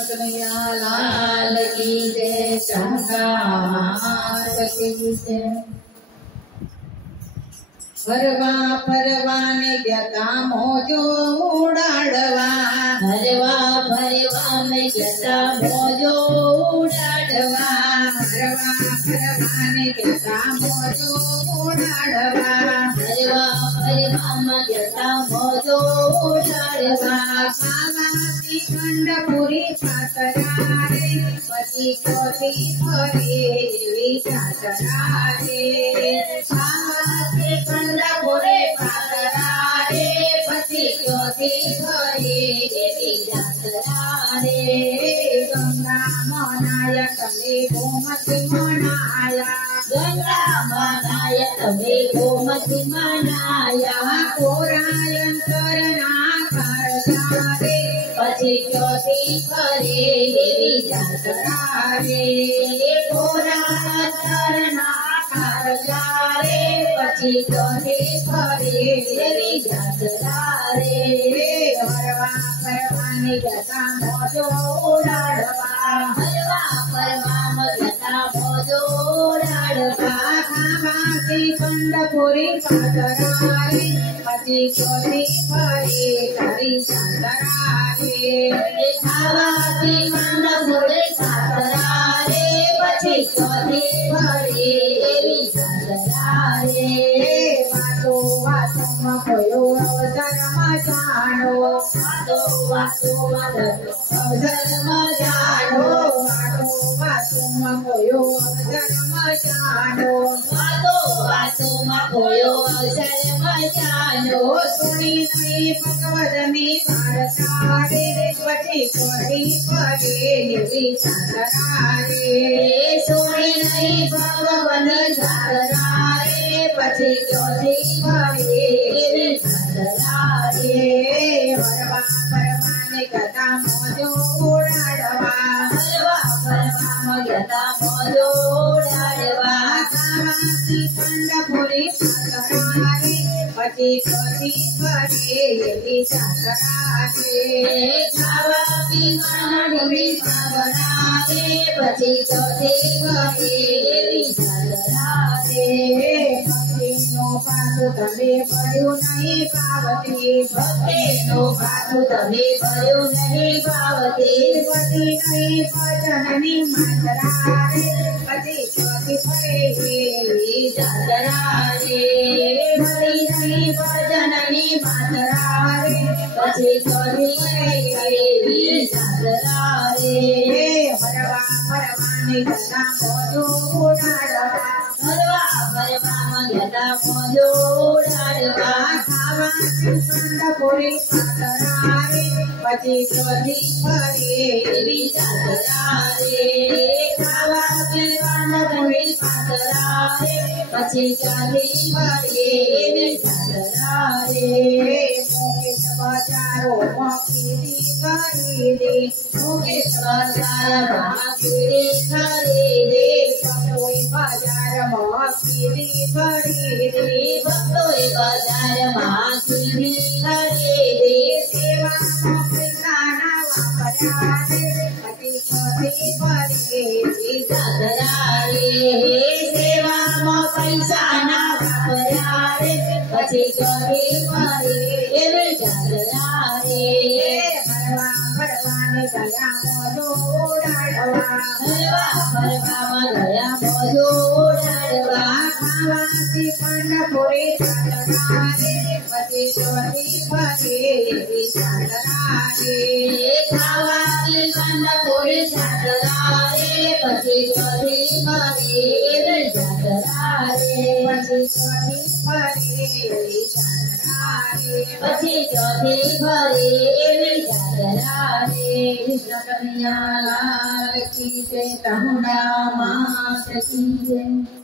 कन्हैया लाल की जय, शारदा मात की जय। फरवा फरवाने गया मोजो उड़ाड़वा, फरवा फरवाने गया मोजो उड़ाड़वा, फरवा फरवाने गया मोजो उड़ाड़वा, फरवा फरवाने गया मोजो उड़ाड़वा। खावाती खंडपुरी पातरा रे, पति कोठी फरे विचारा रे। खावाती खंडपुरी पातरा रे, पति कोठी फरे विचारा रे। गंगा मनाया तमे गोमती मनाया, गंगा मनाया तमे गोमती मनाया, कोरायन करना करता रे, पछी चौथी फरे विचारा रे। कोरा करना करता रे, पछी चौथी फरे विचारा रे। हरवा फरवाने गया मोजो उड़ाड़वा, हरवा फरवा गया मोजो उड़ाड़वा, खावाती खंडपुरी पातरा रे, पति कोठी फरे करी चांदरा रे। खावाती खंडपुरी पातरा रे, पछी चौथी फरे विचारा रे। वातो वातो मयो धर्म जानो, वातो वातो धर्म जानो, वातो वातो मयो धर्म जानो। वातो वातो मयो धर्म जानो, सुनी नहीं भगवदनी भारता रे, पति कोठी फरे विचारा रे। सोनी नहीं भगवान धारा रे, पछी चौथी फरे विचारा रे। हरवा फरवाने गया मोजो उड़ाड़वा, हरवा फरवा गया मोजो उड़ाड़वा, खावाती खंडपुरी पातरा रे, पति कोठी फरे विचारा रे। खावाती खंडपुरी पातरा रे, पछी चौथी फरे विचारा रे। भक्तिनो पासु तमे पड्યું नहीं पावती, भक्तिनो पासु तमे पड्યું नहीं पावती, पति नहीं भजननी मातरा रे, पति कोठी फरे विचारा रे। पति नहीं भजननी मातरा रे, पछी चौथी फरे विचारा रे। हरवा फरवाने गया मोजो उड़ाड़वा, हरवा फरवा गया मोजो उड़ाड़वा, खावाती खंडपुरी पातरा रे, पति कोठी फरे विचारा रे। खावाती खंडपुरी पातरा रे, पछी चौथी फरे विचारा रे। मुकेश बजारो मकीरी खरीदे, मुकेश बाजार महाकीरी खरीदे, भक्तोई बाजार मकीरी खरीदे। भक्तोई बाजार महाकीरी खरीदे, सेवा पैसाना वापरा रे, पति कोठी फरे विचारा रे। सेवा में पैसा ना वापरा रे, पछी चौथी फरे विचारा रे। हरवा फरवाने गया मोजो उड़ाड़वा, हरवा फरवा गया मोजो उड़ाड़वा, खावाती खंडपुरी पातरा रे, पति कोठी फरे विचारा रे। खावाती खंडपुरी पातरा रे, पछी चौथी फरे विचारा रे। पति कोठी फरे विचारा रे। पछी चौथी फरे विचारा रे। कृष्ण कन्हैया लाल की जय, तहुना मात की जय।